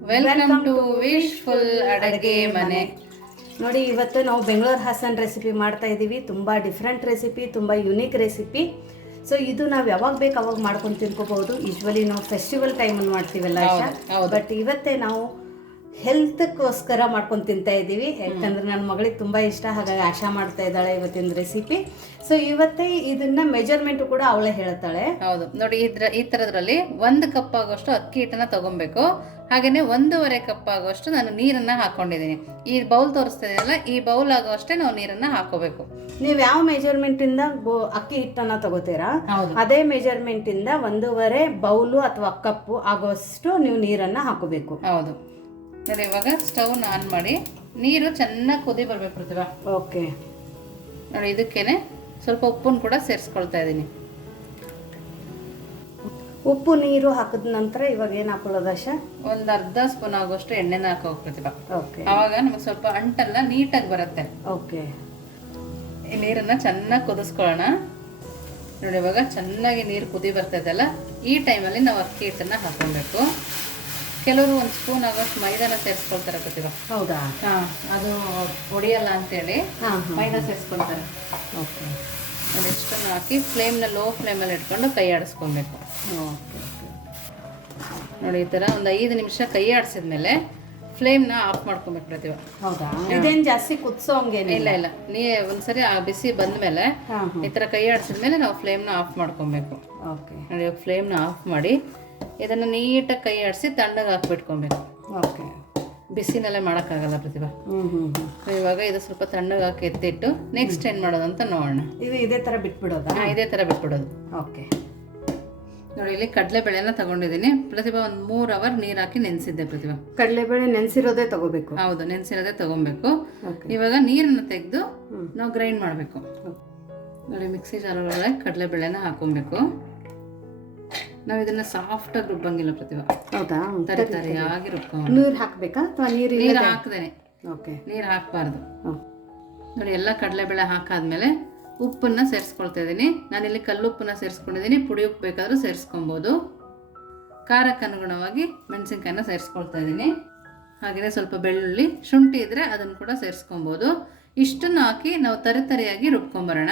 Welcome to wishful ಅಡುಗೆ ಮನೆ ನೋಡಿ ಇವತ್ತು ನಾವು ಬೆಂಗಳೂರು ಹಾಸನ್ ರೆಸಿಪಿ ಮಾಡ್ತಾ ಇದ್ದೀವಿ ತುಂಬ ಡಿಫ್ರೆಂಟ್ ರೆಸಿಪಿ ತುಂಬ ಯುನೀಕ್ ರೆಸಿಪಿ ಸೊ ಇದು ನಾವು ಯಾವಾಗ ಬೇಕು ಅವಾಗ ಮಾಡ್ಕೊಂಡು ತಿನ್ಕೋಬಹುದು. ಯೂಶ್ವಲಿ ನಾವು ಫೆಸ್ಟಿವಲ್ ಟೈಮಲ್ಲಿ ಮಾಡ್ತೀವಲ್ಲ. ಬಟ್ ಇವತ್ತೇ ನಾವು ಹೆಲ್ತ್ಗೋಸ್ಕರ ಮಾಡ್ಕೊಂಡು ತಿಂತಾ ಇದ್ದೀವಿ ಯಾಕಂದ್ರೆ ನನ್ನ ಮಗಳಿಗೆ ತುಂಬ ಇಷ್ಟ ಹಾಗಾಗಿ ಆಶಾ ಮಾಡ್ತಾ ಇದ್ದಾಳೆ ಇವತ್ತಿನ ರೆಸಿಪಿ ಸೊ ಇವತ್ತೇ ಇದನ್ನ ಮೆಜರ್ಮೆಂಟ್ ಕೂಡ ಅವಳೇ ಹೇಳ್ತಾಳೆ. ಹೌದು. ನೋಡಿ ಇದ್ರ ಈ ಥರದ್ರಲ್ಲಿ ಒಂದು ಕಪ್ ಆಗೋಷ್ಟು ಅಕ್ಕಿ ಹಿಟ್ಟನ್ನ ತಗೊಬೇಕು. ಹಾಗೇನೆ ಒಂದೂವರೆ ಕಪ್ ಆಗುವಷ್ಟು ನಾನು ನೀರನ್ನ ಹಾಕೊಂಡಿದ್ದೀನಿ. ಈ ಬೌಲ್ ತೋರಿಸ್ತಾ ಇದೆಯಲ್ಲ ಈ ಬೌಲ್ ಆಗುವಷ್ಟೇ ನಾವು ನೀರನ್ನ ಹಾಕೋಬೇಕು. ನೀವು ಯಾವ ಮೆಜರ್ಮೆಂಟ್ ಇಂದ ಅಕ್ಕಿ ಹಿಟ್ಟನ್ನು ತಗೋತೀರಾ? ಅದೇ ಮೆಜರ್ಮೆಂಟ್ ಇಂದ ಒಂದೂವರೆ ಬೌಲು ಅಥವಾ ಕಪ್ಪು ಆಗುವಷ್ಟು ನೀವು ನೀರನ್ನ ಹಾಕೋಬೇಕು. ಹೌದು. ಸರಿ ಇವಾಗ ಸ್ಟವ್ನ ಆನ್ ಮಾಡಿ ನೀರು ಚೆನ್ನಾಗಿ ಕುದಿ ಬರಬೇಕು ಪ್ರತಿಭಾ ಓಕೆ. ನೋಡಿ ಇದಕ್ಕೇನೆ ಸ್ವಲ್ಪ ಉಪ್ಪನ್ನು ಕೂಡ ಸೇರಿಸ್ಕೊಳ್ತಾ ಇದ್ದೀನಿ. ಉಪ್ಪು ನೀರು ಹಾಕಿದ ನಂತರ ಇವಾಗ ಏನು ಹಾಕೊಳ್ಳೋದು ಆಶಾ? ಒಂದು ಅರ್ಧ ಸ್ಪೂನ್ ಆಗುವಷ್ಟು ಎಣ್ಣೆನ ಹಾಕೋ ಪ್ರತಿಭಾ ಓಕೆ ಆವಾಗ ನಮಗೆ ಸ್ವಲ್ಪ ಅಂಟಲ್ಲ ನೀಟಾಗಿ ಬರುತ್ತೆ. ಓಕೆ ಈ ನೀರನ್ನ ಚೆನ್ನಾಗಿ ಕುದಿಸ್ಕೊಳ್ಳೋಣ. ನೋಡಿ ಇವಾಗ ಚೆನ್ನಾಗಿ ನೀರು ಕುದಿ ಬರ್ತಾ ಇದೆಯಲ್ಲ ಈ ಟೈಮಲ್ಲಿ ನಾವು ಅಕ್ಕಿ ಹಿಟ್ಟನ್ನ ಹಾಕೊಬೇಕು ಕೆಲವರು ಒಂದು ಸ್ಪೂನ್ ಆಗೋಷ್ಟು ಮೈದಾನ ಸೇರಿಸ್ಕೊಳ್ತಾರೆ ಗೊತ್ತಿವ ಹೌದಾ? ಹಾಂ ಅದು ಹೊಡಿಯಲ್ಲ ಅಂತೇಳಿ ಮೈದಾ ಸೇರಿಸ್ಕೊಳ್ತಾರೆ. ಓಕೆ ನೋಡಿ ಇಷ್ಟನ್ನು ಹಾಕಿ ಫ್ಲೇಮ್ನ ಲೋ ಫ್ಲೇಮಲ್ಲಿ ಇಟ್ಕೊಂಡು ಕೈ ಆಡಿಸ್ಕೊಬೇಕು. ಓಕೆ ನೋಡಿ ಈ ಥರ ಒಂದು ಐದು ನಿಮಿಷ ಕೈ ಆಡಿಸಿದ್ಮೇಲೆ ಫ್ಲೇಮ್ನ ಆಫ್ ಮಾಡ್ಕೊಬೇಕು ಪ್ರತಿಭಾ. ಹೌದಾ? ಇದೇನು ಜಾಸ್ತಿ ಕುದಿಸೋ ಹಂಗೆ ಇಲ್ಲ ಇಲ್ಲ. ನೀ ಒಂದ್ಸರಿ ಆ ಬಿಸಿ ಬಂದಮೇಲೆ ಈ ಥರ ಕೈ ಆಡಿಸಿದ್ಮೇಲೆ ನಾವು ಫ್ಲೇಮ್ನ ಆಫ್ ಮಾಡ್ಕೊಬೇಕು. ಓಕೆ. ನೋಡಿ ಫ್ಲೇಮ್ನ ಆಫ್ ಮಾಡಿ ಇದನ್ನು ನೀಟಾಗಿ ಕೈ ಆಡಿಸಿ ತಣ್ಣಗೆ ಹಾಕ್ಬಿಟ್ಕೊಬೇಕು. ಓಕೆ. ಬಿಸಿನಲ್ಲೇ ಮಾಡೋಕ್ಕಾಗಲ್ಲ ಪ್ರತಿಭಾ. ಹ್ಞೂ ಹ್ಞೂ ಹ್ಞೂ ಇವಾಗ ಇದು ಸ್ವಲ್ಪ ತಣ್ಣಗೆ ಹಾಕಿ ಎತ್ತಿಟ್ಟು ನೆಕ್ಸ್ಟ್ ಏನು ಮಾಡೋದು ಅಂತ ನೋಡೋಣ. ಇದು ಇದೇ ಥರ ಬಿಟ್ಬಿಡೋದಾ? ಹಾಂ ಇದೇ ಥರ ಬಿಟ್ಬಿಡೋದು. ಓಕೆ. ನೋಡಿ ಇಲ್ಲಿ ಕಡಲೆಬೇಳೆನ ತಗೊಂಡಿದ್ದೀನಿ. ಪ್ರತಿಭಾ ಒಂದು ಮೂರು ಅವರ್ ನೀರು ಹಾಕಿ ನೆನೆಸಿದ್ದೆ ಪ್ರತಿಭಾ. ಕಡಲೆಬೇಳೆ ನೆನೆಸಿರೋದೇ ತಗೋಬೇಕು. ಹೌದು ನೆನೆಸಿರೋದೇ ತಗೊಬೇಕು. ಇವಾಗ ನೀರನ್ನು ತೆಗೆದು. ನಾವು ಗ್ರೈಂಡ್ ಮಾಡಬೇಕು. ನೋಡಿ ಮಿಕ್ಸಿ ಜಾರ್ ಒಳಗಡೆ ಕಡಲೆಬೇಳೆನ ಹಾಕೊಬೇಕು. ನಾವು ಇದನ್ನ ಸಾಫ್ಟಾಗಿ ರುಬ್ಬಂಗಿಲ್ಲ ಪ್ರತಿಭಾ. ಹೌದಾ? ತರಿ ತರಿಯಾಗಿ ರುಬ್ಕೊಂಡು ನೀರು ಹಾಕಬೇಕಾ ಅಥವಾ ನೀರು ನೀರು ಹಾಕ್ದೇನೆ. ಓಕೆ. ನೀರು ಹಾಕಬಾರ್ದು. ನೋಡಿ ಎಲ್ಲ ಕಡಲೆಬೇಳೆ ಹಾಕಾದ್ಮೇಲೆ ಉಪ್ಪನ್ನ ಸೇರಿಸ್ಕೊಳ್ತಾ ಇದ್ದೀನಿ. ನಾನಿಲ್ಲಿ ಕಲ್ಲುಪ್ಪನ್ನು ಸೇರಿಸ್ಕೊಂಡಿದ್ದೀನಿ. ಪುಡಿ ಉಪ್ಪು ಬೇಕಾದರೂ ಸೇರಿಸ್ಕೊಬೋದು. ಖಾರಕ್ಕೆ ಅನುಗುಣವಾಗಿ ಮೆಣಸಿನ್ಕಾಯಿನ ಸೇರಿಸ್ಕೊಳ್ತಾ ಇದ್ದೀನಿ. ಹಾಗೆಯೇ ಸ್ವಲ್ಪ ಬೆಳ್ಳುಳ್ಳಿ ಶುಂಠಿ ಇದ್ದರೆ ಅದನ್ನು ಕೂಡ ಸೇರಿಸ್ಕೊಬೋದು. ಇಷ್ಟನ್ನು ಹಾಕಿ ನಾವು ತರಿತರಿಯಾಗಿ ರುಬ್ಕೊಂಬರೋಣ.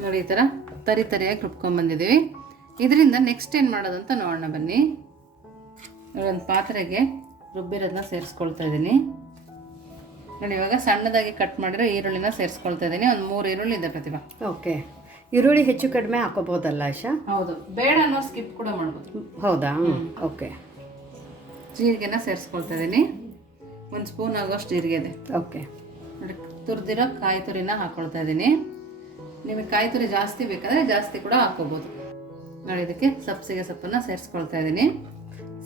ನೋಡಿ ಈ ಥರ ತರಿತರಿಯಾಗಿ ರುಬ್ಕೊಂಬಂದಿದ್ದೀವಿ. ಇದರಿಂದ ನೆಕ್ಸ್ಟ್ ಏನು ಮಾಡೋದಂತ ನೋಡೋಣ ಬನ್ನಿ. ಒಂದು ಪಾತ್ರೆಗೆ ರುಬ್ಬಿರೋದನ್ನ ಸೇರಿಸ್ಕೊಳ್ತಾ ಇದ್ದೀನಿ. ನೋಡಿ ಇವಾಗ ಸಣ್ಣದಾಗಿ ಕಟ್ ಮಾಡಿರೋ ಈರುಳ್ಳಿನ ಸೇರಿಸ್ಕೊಳ್ತಾ ಇದ್ದೀನಿ. ಒಂದು ಮೂರು ಈರುಳ್ಳಿ ಇದೆ ಪ್ರತಿಭಾ. ಓಕೆ. ಈರುಳ್ಳಿ ಹೆಚ್ಚು ಕಡಿಮೆ ಹಾಕೋಬಹುದಲ್ಲ ಆಶಾ ಹೌದು. ಬೇಡ ಅನ್ನೋ ಸ್ಕಿಪ್ ಕೂಡ ಮಾಡ್ಬೋದು. ಹೌದಾ? ಓಕೆ. ಜೀರಿಗೆನ ಸೇರಿಸ್ಕೊಳ್ತಾ ಇದ್ದೀನಿ. ಒಂದು ಸ್ಪೂನ್ ಆಗೋಷ್ಟು ಜೀರಿಗೆ ಇದೆ. ಓಕೆ. ನೋಡಿ ತುರಿದಿರೋ ಕಾಯಿ ತುರಿನ ಹಾಕ್ಕೊಳ್ತಾ ಇದ್ದೀನಿ. ನಿಮಗೆ ಕಾಯಿ ತುರಿ ಜಾಸ್ತಿ ಬೇಕಾದರೆ ಜಾಸ್ತಿ ಕೂಡ ಹಾಕ್ಕೋಬೋದು ನೋಡಿ ಇದಕ್ಕೆ ಸಬ್ಸಿಗೆ ಸೊಪ್ಪನ್ನ ಸೇರಿಸ್ಕೊಳ್ತಾ ಇದ್ದೀನಿ.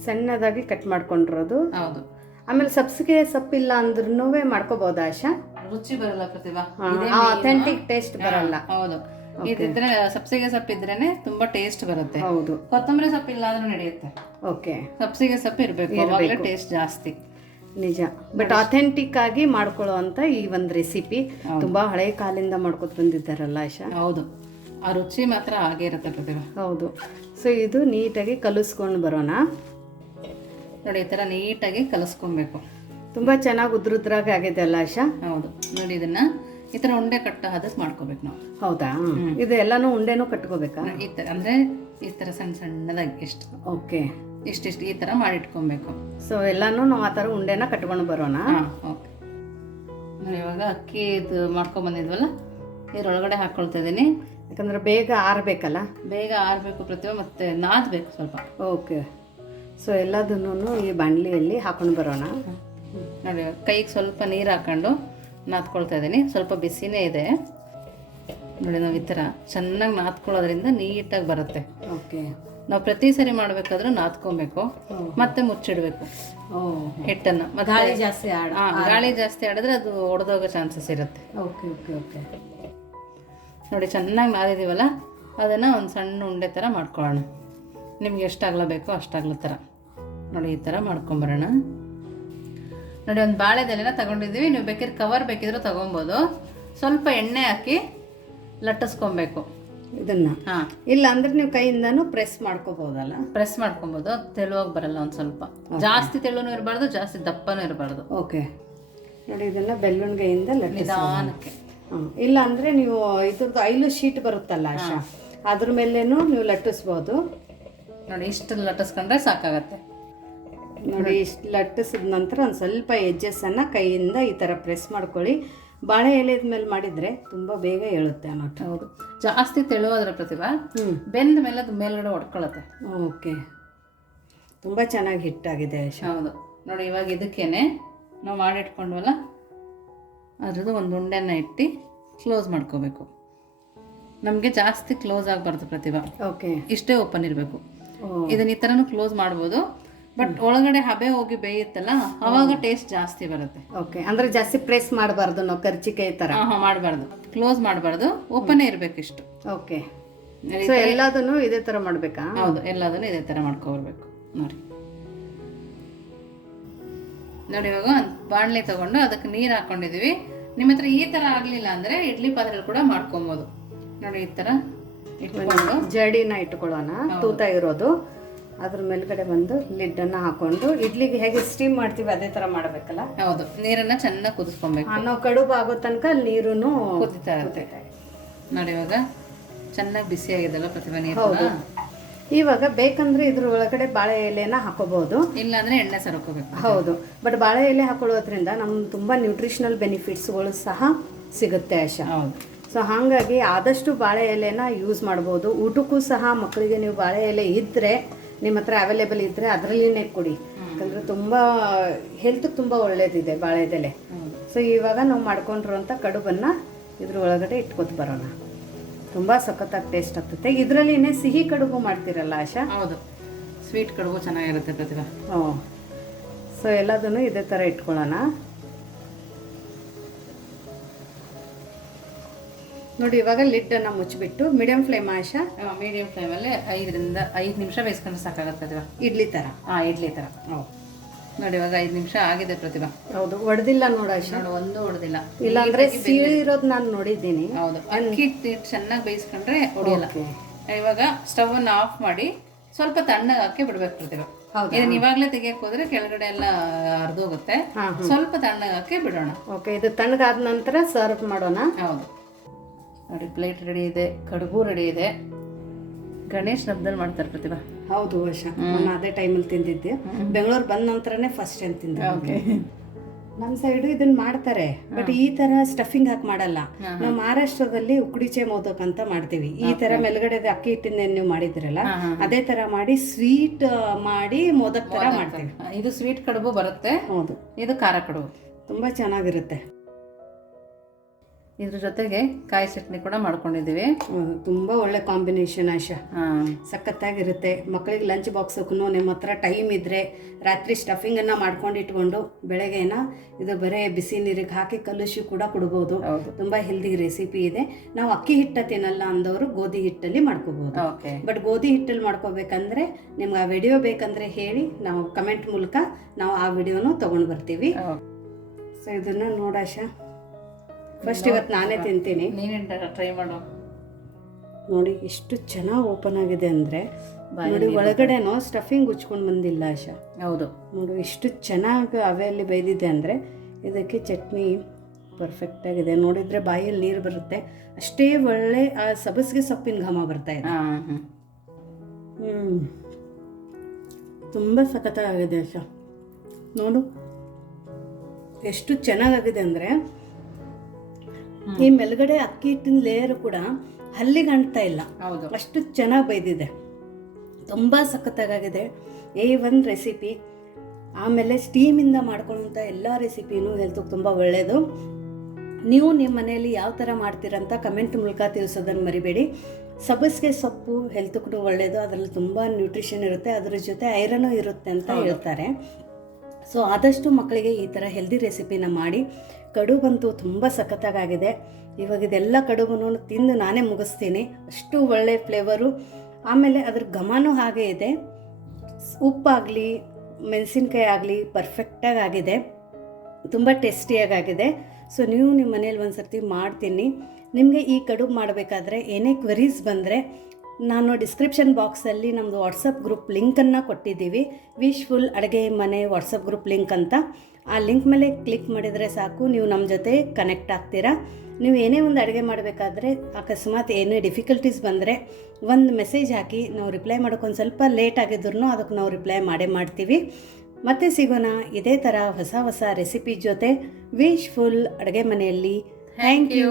ಸಣ್ಣದಾಗಿ ಕಟ್ ಮಾಡ್ಕೊಂಡಿರೋದು. ಹೌದು. ಆಮೇಲೆ ಸಬ್ಸಿಗೆ ಸೊಪ್ಪಿಲ್ಲ ಅಂದ್ರೂ ಮಾಡ್ಕೋಬಹುದು ಆಶಾ? ರುಚಿ ಬರಲ್ಲ ಪ್ರತಿಭಾ. ಅಥೆಂಟಿಕ್ ಟೇಸ್ಟ್ ಬರಲ್ಲ. ಹೌದು. ಇದ್ರೆ ಸಬ್ಸಿಗೆ ಸೊಪ್ಪ ಇದ್ರೇನೆ ತುಂಬಾ ಟೇಸ್ಟ್ ಬರುತ್ತೆ. ಹೌದು. ಕೊತ್ತಂಬರಿ ಸೊಪ್ಪು ಇಲ್ಲ ಆದ್ರೂ ನಡೆಯುತ್ತೆ. ಓಕೆ ಸಬ್ಸಿಗೆ ಸೊಪ್ಪು ಇರಬೇಕು ಅವಾಗಲೇ ಟೇಸ್ಟ್ ಜಾಸ್ತಿ. ನಿಜ. ಬಟ್ ಅಥೆಂಟಿಕ್ ಆಗಿ ಮಾಡ್ಕೊಳ್ಳೋ ಅಂತ ಈ ಒಂದು ರೆಸಿಪಿ ತುಂಬಾ ಹಳೆ ಕಾಲಿಂದ ಮಾಡ್ಕೊತ ಬಂದಿದ್ದಾರಲ್ಲ ಆಶಾ? ಹೌದು. ಆ ರುಚಿ ಮಾತ್ರ ಹಾಗೆ ಇರುತ್ತೆ ಪ್ರತಿಭಾ. ಹೌದು. ಸೊ ಇದು ನೀಟಾಗಿ ಕಲಿಸ್ಕೊಂಡು ಬರೋಣ. ನೋಡಿ ಈ ಥರ ನೀಟಾಗಿ ಕಲಿಸ್ಕೊಬೇಕು. ತುಂಬ ಚೆನ್ನಾಗಿ ಉದ್ರುದ್ರಾಗ ಆಗಿದೆ ಅಲ್ಲ ಆಶಾ? ಹೌದು. ನೋಡಿ ಇದನ್ನ ಈ ಥರ ಉಂಡೆ ಕಟ್ಟ ಹದಕ್ಕೆ ಮಾಡ್ಕೋಬೇಕು ನಾವು. ಹೌದಾ? ಇದು ಎಲ್ಲಾನು ಉಂಡೆನೂ ಕಟ್ಕೋಬೇಕಾ? ಈ ಥರ ಅಂದರೆ ಈ ಥರ ಸಣ್ಣ ಸಣ್ಣದಾಗಿ ಎಷ್ಟು ಓಕೆ. ಇಷ್ಟಿಷ್ಟು ಈ ಥರ ಮಾಡಿಟ್ಕೊಬೇಕು. ಸೊ ಎಲ್ಲಾನು ನಾವು ಆ ಥರ ಉಂಡೆನ ಕಟ್ಕೊಂಡು ಬರೋಣ. ಓಕೆ. ನೋಡಿ ಇವಾಗ ಅಕ್ಕಿ ಇದು ಮಾಡ್ಕೊಂಡ್ಬಂದಿದ್ವಲ್ಲ ಇದ್ರೊಳಗಡೆ ಹಾಕ್ಕೊಳ್ತಾ ಇದ್ದೀನಿ. ಯಾಕಂದ್ರೆ ಬೇಗ ಆರಬೇಕಲ್ಲ? ಬೇಗ ಆರಬೇಕು ಪ್ರತಿಭೆ ಮತ್ತೆ ನಾದಬೇಕು ಸ್ವಲ್ಪ. ಓಕೆ. ಸೊ ಎಲ್ಲದನ್ನು ಈ ಬಾಣಲಿಯಲ್ಲಿ ಹಾಕೊಂಡು ಬರೋಣ. ನೋಡಿ ಕೈಗೆ ಸ್ವಲ್ಪ ನೀರು ಹಾಕೊಂಡು ನಾದ್ಕೊಳ್ತಾ ಇದ್ದೀನಿ. ಸ್ವಲ್ಪ ಬಿಸಿನೇ ಇದೆ. ನೋಡಿ ನಾವು ಈ ಥರ ಚೆನ್ನಾಗಿ ನಾದ್ಕೊಳ್ಳೋದ್ರಿಂದ ನೀಟಾಗಿ ಬರುತ್ತೆ. ಓಕೆ. ನಾವು ಪ್ರತಿ ಸರಿ ಮಾಡಬೇಕಾದ್ರೂ ನಾದ್ಕೊಬೇಕು. ಮತ್ತೆ ಮುಚ್ಚಿಡಬೇಕು. ಹಿಟ್ಟನ್ನು. ಗಾಳಿ ಜಾಸ್ತಿ ಗಾಳಿ ಜಾಸ್ತಿ ಆಡಿದ್ರೆ ಅದು ಒಡೆದೋಗೋ ಚಾನ್ಸಸ್ ಇರುತ್ತೆ. Okay okay okay. ನೋಡಿ ಚೆನ್ನಾಗಿ ನಾದಿದ್ದೀವಲ್ಲ ಅದನ್ನು ಒಂದು ಸಣ್ಣ ಉಂಡೆ ಥರ ಮಾಡ್ಕೊಳ್ಳೋಣ. ನಿಮ್ಗೆ ಎಷ್ಟು ಅಗಲ ಬೇಕೋ ಅಷ್ಟು ಅಗಲ ಥರ ನೋಡಿ ಈ ಥರ ಮಾಡ್ಕೊಂಬರೋಣ. ನೋಡಿ ಒಂದು ಬಾಳೆದೆಲೆನ ತಗೊಂಡಿದ್ದೀವಿ. ನೀವು ಬೇಕಿದ್ರೆ ಕವರ್ ಬೇಕಿದ್ರು ತೊಗೊಬೋದು. ಸ್ವಲ್ಪ ಎಣ್ಣೆ ಹಾಕಿ ಲಟ್ಟಿಸ್ಕೊಬೇಕು. ಇದನ್ನ? ಹಾಂ. ಇಲ್ಲ ಅಂದ್ರೆ ನೀವು ಕೈಯಿಂದನೂ ಪ್ರೆಸ್ ಮಾಡ್ಕೋಬಹುದಲ್ಲ ಪ್ರೆಸ್ ಮಾಡ್ಕೊಬೋದು. ತೆಳುವಾಗಿ ಬರಲ್ಲ ಒಂದು ಸ್ವಲ್ಪ. ಜಾಸ್ತಿ ತೆಳುನೂ ಇರಬಾರ್ದು ಜಾಸ್ತಿ ದಪ್ಪನೂ ಇರಬಾರ್ದು. ಓಕೆ ನೋಡಿ ಇದನ್ನ ಬೆಳ್ಳುಣ್ಗೆಯಿಂದ ಲಟ್ಟಿಸಿ ನಿಧಾನಕ್ಕೆ. ಇಲ್ಲ ಅಂದ್ರೆ ನೀವು ಇದ್ರದ್ದು ಐಲು ಶೀಟ್ ಬರುತ್ತಲ್ಲ ಆಶಾ? ಅದ್ರ ಮೇಲೇನು ನೀವು ಲಟ್ಟಿಸ್ಬೋದು. ನೋಡಿ ಇಷ್ಟು ಲಟ್ಟಿಸ್ಕೊಂಡ್ರೆ ಸಾಕಾಗತ್ತೆ. ನೋಡಿ ಇಷ್ಟು ಲಟ್ಟಿಸಿದ ನಂತರ ಒಂದು ಸ್ವಲ್ಪ ಎಜ್ಜಸ್ಸನ್ನು ಕೈಯಿಂದ ಈ ಥರ ಪ್ರೆಸ್ ಮಾಡ್ಕೊಳ್ಳಿ. ಬಾಳೆ ಎಲೆದ ಮೇಲೆ ಮಾಡಿದರೆ ತುಂಬ ಬೇಗ ಹೇಳುತ್ತೆ ಅನ್ನೋದು ಹೌದು. ಜಾಸ್ತಿ ತೆಳುವುದರ ಪ್ರತಿಭಾ ಹ್ಞೂ ಬೆಂದ ಮೇಲೆ ಅದು ಮೇಲ್ಗಡೆ ಹೊಡ್ಕೊಳತ್ತೆ ಓಕೆ. ತುಂಬ ಚೆನ್ನಾಗಿ ಹಿಟ್ಟಾಗಿದೆ ಹೌದು. ನೋಡಿ ಇವಾಗ ಇದಕ್ಕೇನೆ ನಾವು ಮಾಡಿಟ್ಕೊಂಡ್ವಲ್ಲ? ಅದ್ರದ್ದು ಒಂದು ಉಂಡೆನ ಇಟ್ಟು ಕ್ಲೋಸ್ ಮಾಡ್ಕೋಬೇಕು. ನಮಗೆ ಜಾಸ್ತಿ ಕ್ಲೋಸ್ ಆಗಬಾರ್ದು ಪ್ರತಿಭಾ. ಓಕೆ ಇಷ್ಟೇ ಓಪನ್ ಇರಬೇಕು. ಇದನ್ನ ಈ ಥರನೂ ಕ್ಲೋಸ್ ಮಾಡ್ಬೋದು. ಬಟ್ ಒಳಗಡೆ ಹಬೆ ಹೋಗಿ ಬೇಯುತ್ತಲ್ಲ ಅವಾಗ ಟೇಸ್ಟ್ ಜಾಸ್ತಿ ಬರುತ್ತೆ. ಓಕೆ ಅಂದರೆ ಜಾಸ್ತಿ ಪ್ರೆಸ್ ಮಾಡಬಾರ್ದು ನಾವು ಕರ್ಚಿಕಾಯಿ ಥರ ಹಾಂ ಹಾಂ ಮಾಡಬಾರ್ದು. ಕ್ಲೋಸ್ ಮಾಡಬಾರ್ದು. ಓಪನೇ ಇರಬೇಕು ಇಷ್ಟು. ಓಕೆ ಸೊ ಎಲ್ಲದನ್ನು ಇದೇ ಥರ ಮಾಡಬೇಕಾ? ಹೌದು ಎಲ್ಲದನ್ನು ಇದೇ ಥರ ಮಾಡ್ಕೊಬರ್ಬೇಕು. ನೋಡಿ. ನೋಡಿ ಇವಾಗ ಒಂದು ಬಾಣಲೆ ತಗೊಂಡು ಅದಕ್ಕೆ ನೀರು ಹಾಕೊಂಡಿದೀವಿ. ನಿಮ್ಮ ಹತ್ರ ಈ ಥರ ಆಗಲಿಲ್ಲ ಅಂದರೆ ಇಡ್ಲಿ ಪಾತ್ರೆಗಳು ಕೂಡ ಮಾಡ್ಕೊಬೋದು. ನೋಡಿ ಈ ಥರ ಇಟ್ಕೊಂಡು. ಜಡಿನ ಇಟ್ಕೊಳ್ಳೋಣ. ತೂತ ಇರೋದು. ಅದ್ರ ಮೇಲ್ಗಡೆ ಬಂದು ಲಿಡ್ಡನ್ನು ಹಾಕೊಂಡು ಇಡ್ಲಿಗೆ ಹೇಗೆ ಸ್ಟೀಮ್ ಮಾಡ್ತೀವಿ ಅದೇ ಥರ ಮಾಡಬೇಕಲ್ಲ? ಹೌದು ನೀರನ್ನ ಚೆನ್ನಾಗಿ ಕುದಿಸ್ಕೊಬೇಕು. ನಾವು ಕಡುಬು ಆಗೋ ತನಕ ನೀರು ಕುದಿತಾ ಇರುತ್ತೆ. ನೋಡಿ ಇವಾಗ ಚೆನ್ನಾಗಿ ಬಿಸಿ ಆಗಿದೆಲ್ಲ ಪ್ರತಿಭಾ ನೀರು ಇವಾಗ ಬೇಕಂದ್ರೆ ಇದ್ರ ಒಳಗಡೆ ಬಾಳೆ ಎಲೆನ ಹಾಕೋಬಹುದು. ಇಲ್ಲಾಂದ್ರೆ ಎಣ್ಣೆ ಸರಕೋಬೇಕು. ಹೌದು. ಬಟ್ ಬಾಳೆ ಎಲೆ ಹಾಕೊಳ್ಳೋದ್ರಿಂದ ನಮ್ಗೆ ತುಂಬಾ ನ್ಯೂಟ್ರಿಷನಲ್ ಬೆನಿಫಿಟ್ಸ್ಗಳು ಸಹ ಸಿಗುತ್ತೆ ಆಶಾ. ಹೌದು. ಸೊ ಹಾಗಾಗಿ ಆದಷ್ಟು ಬಾಳೆ ಎಲೆನ ಯೂಸ್ ಮಾಡ್ಬೋದು. ಊಟಕ್ಕೂ ಸಹ ಮಕ್ಕಳಿಗೆ ನೀವು ಬಾಳೆ ಎಲೆ ಇದ್ದರೆ ನಿಮ್ಮ ಹತ್ರ ಅವೈಲೇಬಲ್ ಇದ್ದರೆ ಅದರಲ್ಲಿನೇ ಕೊಡಿ. ಯಾಕಂದರೆ ತುಂಬ ಹೆಲ್ತ್ ತುಂಬ ಒಳ್ಳೇದಿದೆ ಬಾಳೆದೆಲೆ ಸೊ ಇವಾಗ ನಾವು ಮಾಡ್ಕೊಂಡಿರುವಂಥ ಕಡುಬನ್ನು ಇದ್ರ ಒಳಗಡೆ ಇಟ್ಕೊತ ಬರೋಣ. ತುಂಬ ಸಖತ್ತಾಗಿ ಟೇಸ್ಟ್ ಆಗ್ತದೆ. ಇದರಲ್ಲಿನೇ ಸಿಹಿ ಕಡುಬು ಮಾಡ್ತೀರಲ್ಲ ಆಶಾ? ಹೌದು. ಸ್ವೀಟ್ ಕಡುಬು ಚೆನ್ನಾಗಿರುತ್ತೆ ಪ್ರತಿಭಾ. ಹ್ಞೂ ಸೊ ಎಲ್ಲದನ್ನು ಇದೇ ಥರ ಇಟ್ಕೊಳ್ಳೋಣ. ನೋಡಿ ಇವಾಗ ಲಿಡ್ಡನ್ನು ಮುಚ್ಚಿಬಿಟ್ಟು ಮೀಡಿಯಂ ಫ್ಲೇಮ್ ಆಶಾ? ಮೀಡಿಯಂ ಫ್ಲೇಮಲ್ಲಿ ಐದರಿಂದ ಐದು ನಿಮಿಷ ಬೇಯಿಸ್ಕೊಂಡ್ರೆ ಸಾಕಾಗುತ್ತೆ ಪ್ರತಿಭಾ. ಇಡ್ಲಿ ಥರ ಹಾಂ ಇಡ್ಲಿ ಥರ ಹೌದು ನೋಡಿ ಇವಾಗ ಐದು ನಿಮಿಷ ಆಗಿದೆ ಪ್ರತಿಭಾ. ಹೌದು ಒಡೆದಿಲ್ಲ ನೋಡ ಒಂದು ಹೊಡೆದಿಲ್ಲ ಇಲ್ಲಾಂದ್ರೆ ಸೀಳಿರೋದು ನಾನು ನೋಡಿದ್ದೀನಿ. ಹೌದು ಅಕ್ಕಿ ಚೆನ್ನಾಗಿ ಬೇಯಿಸ್ಕೊಂಡ್ರೆ ಹೊಡೆಯಲ್ಲ. ಇವಾಗ ಸ್ಟವ್ ಅನ್ನು ಆಫ್ ಮಾಡಿ ಸ್ವಲ್ಪ ತಣ್ಣಗೆ ಹಾಕಿ ಬಿಡ್ಬೇಕು ಪ್ರತಿಭಾ? ಇದನ್ನ ಇವಾಗಲೇ ತೆಗಿಯಕ್ ಹೋದ್ರೆ ಕೆಳಗಡೆ ಎಲ್ಲ ಅರ್ಧೋಗುತ್ತೆ ಸ್ವಲ್ಪ ತಣ್ಣಗೆ ಹಾಕಿ ಬಿಡೋಣ. ಓಕೆ ಇದು ತಣ್ಣಗಾದ ನಂತರ ಸರ್ವ್ ಮಾಡೋಣ. ಹೌದು. ನೋಡಿ ಪ್ಲೇಟ್ ರೆಡಿ ಇದೆ ಕಡುಬು ರೆಡಿ ಇದೆ. ಗಣೇಶ್ ಹಬ್ಬದಲ್ಲಿ ಮಾಡ್ತಾರೆ ಪ್ರತಿಭಾ. ಹೌದು ವರ್ಷ. ನಾನು ಅದೇ ಟೈಮಲ್ಲಿ ತಿಂದಿದ್ದೆ. ಬೆಂಗಳೂರು ಬಂದ ನಂತರನೇ ಫಸ್ಟ್ ಟೈಮ್ ತಿಂದೆ. ನಮ್ಮ ಸೈಡು ಇದನ್ನ ಮಾಡ್ತಾರೆ. ಬಟ್ ಈ ತರ ಸ್ಟಫಿಂಗ್ ಹಾಕಿ ಮಾಡಲ್ಲ. ನಾವು ಮಹಾರಾಷ್ಟ್ರದಲ್ಲಿ ಉಕ್ಕಡಿಚೆ ಮೋದಕ್ ಅಂತ ಮಾಡ್ತೀವಿ. ಈ ತರ ಮೇಲ್ಗಡೆ ಅಕ್ಕಿ ಹಿಟ್ಟಿಂದ ನೀವು ಮಾಡಿದ್ರಲ್ಲ ಅದೇ ತರ ಮಾಡಿ ಸ್ವೀಟ್ ಮಾಡಿ ಮೋದಕ್ ತರ ಮಾಡ್ತೀವಿ. ಇದು ಸ್ವೀಟ್ ಕಡುಬು ಬರುತ್ತೆ. ಹೌದು. ಇದು ಖಾರ ಕಡುಬು. ತುಂಬಾ ಚೆನ್ನಾಗಿರುತ್ತೆ. ಇದ್ರ ಜೊತೆಗೆ ಕಾಯಿ ಚಟ್ನಿ ಕೂಡ ಮಾಡ್ಕೊಂಡಿದ್ದೀವಿ. ತುಂಬ ಒಳ್ಳೆ ಕಾಂಬಿನೇಷನ್ ಆಶಾ. ಸಖತ್ತಾಗಿರುತ್ತೆ. ಮಕ್ಕಳಿಗೆ ಲಂಚ್ ಬಾಕ್ಸಕ್ಕೂ ನಿಮ್ಮ ಹತ್ರ ಟೈಮ್ ಇದ್ದರೆ ರಾತ್ರಿ ಸ್ಟಫಿಂಗನ್ನು ಮಾಡ್ಕೊಂಡು ಇಟ್ಕೊಂಡು ಬೆಳಗ್ಗೆನ ಇದು ಬರೇ ಬಿಸಿ ನೀರಿಗೆ ಹಾಕಿ ಕಲುಷಿ ಕೂಡ ಕೊಡ್ಬೋದು. ಹೌದು. ತುಂಬ ಹೆಲ್ದಿ ರೆಸಿಪಿ ಇದೆ. ನಾವು ಅಕ್ಕಿ ಹಿಟ್ಟ ತಿನ್ನಲ್ಲ ಅಂದವರು ಗೋಧಿ ಹಿಟ್ಟಲ್ಲಿ ಮಾಡ್ಕೋಬೋದು. ಬಟ್ ಗೋಧಿ ಹಿಟ್ಟಲ್ಲಿ ಮಾಡ್ಕೋಬೇಕಂದ್ರೆ ನಿಮ್ಗೆ ಆ ವಿಡಿಯೋ ಬೇಕಂದ್ರೆ ಹೇಳಿ ನಾವು ಕಮೆಂಟ್ ಮೂಲಕ ನಾವು ಆ ವಿಡಿಯೋನು ತೊಗೊಂಡು ಬರ್ತೀವಿ. ಸೊ ಇದನ್ನು ನೋಡಾಶ ಫಸ್ಟ್ ಇವತ್ತು ನಾನೇ ತಿಂತೀನಿ. ನೀನೇನು ಟ್ರೈ ಮಾಡು. ನೋಡಿ ಎಷ್ಟು ಚೆನ್ನಾಗಿ ಓಪನ್ ಆಗಿದೆ ಅಂದರೆ ನೋಡಿ ಒಳಗಡೆನೋ ಸ್ಟಫಿಂಗ್ ಉಚ್ಕೊಂಡು ಬಂದಿಲ್ಲ ಆಶಾ. ಹೌದು. ನೋಡು ಎಷ್ಟು ಚೆನ್ನಾಗಿ ಅವೆಯಲ್ಲಿ ಬೇಯ್ದಿದೆ ಅಂದರೆ ಇದಕ್ಕೆ ಚಟ್ನಿ ಪರ್ಫೆಕ್ಟಾಗಿದೆ ನೋಡಿದರೆ ಬಾಯಲ್ಲಿ ನೀರು ಬರುತ್ತೆ. ಅಷ್ಟೇ ಒಳ್ಳೆ ಆ ಸಬಸ್ಗೆ ಸೊಪ್ಪಿನ ಘಮ ಬರ್ತಾ ಇದೆ. ಹ್ಞೂ ತುಂಬ ಸಖತ್ತಾಗಿದೆ ಆಶಾ. ನೋಡು. ಎಷ್ಟು ಚೆನ್ನಾಗಾಗಿದೆ ಅಂದರೆ ಈ ಮೇಲ್ಗಡೆ ಅಕ್ಕಿ ಹಿಟ್ಟಿನ ಲೇಯರ್ ಕೂಡ ಹಲ್ಲಿಗೆ ಅಂಟ್ತಾ ಇಲ್ಲ. ಅಷ್ಟು ಚೆನ್ನಾಗಿ ಬೈದಿದೆ ತುಂಬ ಸಖತ್ತಾಗಿದೆ ಎ ಒನ್ ರೆಸಿಪಿ ಆಮೇಲೆ ಸ್ಟೀಮಿಂದ ಮಾಡ್ಕೊಳ್ಳುವಂಥ ಎಲ್ಲ ರೆಸಿಪಿನೂ ಹೆಲ್ತಿಗೆ ತುಂಬ ಒಳ್ಳೆಯದು ನೀವು ನಿಮ್ಮ ಮನೆಯಲ್ಲಿ ಯಾವ ಥರ ಮಾಡ್ತೀರಂತ ಕಮೆಂಟ್ ಮೂಲಕ ತಿಳಿಸೋದನ್ನು ಮರಿಬೇಡಿ. ಸಬ್ಬಸಿಗೆ ಸೊಪ್ಪು ಹೆಲ್ತ್ಗೂ ಒಳ್ಳೆಯದು ಅದರಲ್ಲಿ ತುಂಬ ನ್ಯೂಟ್ರಿಷನ್ ಇರುತ್ತೆ. ಅದರ ಜೊತೆ ಐರನು ಇರುತ್ತೆ ಅಂತ ಹೇಳ್ತಾರೆ. ಸೊ ಆದಷ್ಟು ಮಕ್ಕಳಿಗೆ ಈ ಥರ ಹೆಲ್ದಿ ರೆಸಿಪಿನ ಮಾಡಿ. ಕಡುಬಂತೂ ತುಂಬ ಸಖತ್ತಾಗಿದೆ ಇವಾಗ ಇದೆಲ್ಲ ಕಡುಬನ್ನು ತಿಂದು ನಾನೇ ಮುಗಿಸ್ತೀನಿ. ಅಷ್ಟು ಒಳ್ಳೆ ಫ್ಲೇವರು ಆಮೇಲೆ ಅದ್ರ ಘಮನೂ ಹಾಗೆ ಇದೆ. ಉಪ್ಪಾಗಲಿ, ಮೆಣಸಿನ್ಕಾಯಿ ಆಗಲಿ ಪರ್ಫೆಕ್ಟಾಗಿ ಆಗಿದೆ ತುಂಬ ಟೇಸ್ಟಿಯಾಗಿದೆ ಸೊ ನೀವು ನಿಮ್ಮ ಮನೇಲಿ ಒಂದು ಸರ್ತಿ ಮಾಡ್ತೀನಿ. ನಿಮಗೆ ಈ ಕಡುಬು ಮಾಡಬೇಕಾದ್ರೆ ಏನೇ ಕ್ವರೀಸ್ ಬಂದರೆ ನಾನು ಡಿಸ್ಕ್ರಿಪ್ಷನ್ ಬಾಕ್ಸಲ್ಲಿ ನಮ್ಮದು ವಾಟ್ಸಪ್ ಗ್ರೂಪ್ ಲಿಂಕನ್ನು ಕೊಟ್ಟಿದ್ದೀವಿ. ವಿಶ್ಫುಲ್ ಅಡುಗೆ ಮನೆ ವಾಟ್ಸಪ್ ಗ್ರೂಪ್ ಲಿಂಕ್ ಅಂತ. ಆ ಲಿಂಕ್ ಮೇಲೆ ಕ್ಲಿಕ್ ಮಾಡಿದರೆ ಸಾಕು, ನೀವು ನಮ್ಮ ಜೊತೆ ಕನೆಕ್ಟ್ ಆಗ್ತೀರಾ. ನೀವು ಏನೇ ಒಂದು ಅಡುಗೆ ಮಾಡಬೇಕಾದ್ರೆ ಅಕಸ್ಮಾತ್ ಏನೇ ಡಿಫಿಕಲ್ಟೀಸ್ ಬಂದರೆ ಒಂದು ಮೆಸೇಜ್ ಹಾಕಿ ನಾವು ರಿಪ್ಲೈ ಮಾಡೋಕೆ ಒಂದು ಸ್ವಲ್ಪ ಲೇಟ್ ಆಗಿದ್ರು ಅದಕ್ಕೆ ನಾವು ರಿಪ್ಲೈ ಮಾಡೇ ಮಾಡ್ತೀವಿ. ಮತ್ತೆ ಸಿಗೋಣ ಇದೇ ಥರ ಹೊಸ ಹೊಸ ರೆಸಿಪಿ ಜೊತೆ. ವಿಶ್ಫುಲ್ ಅಡುಗೆ ಮನೆಯಲ್ಲಿ. Thank you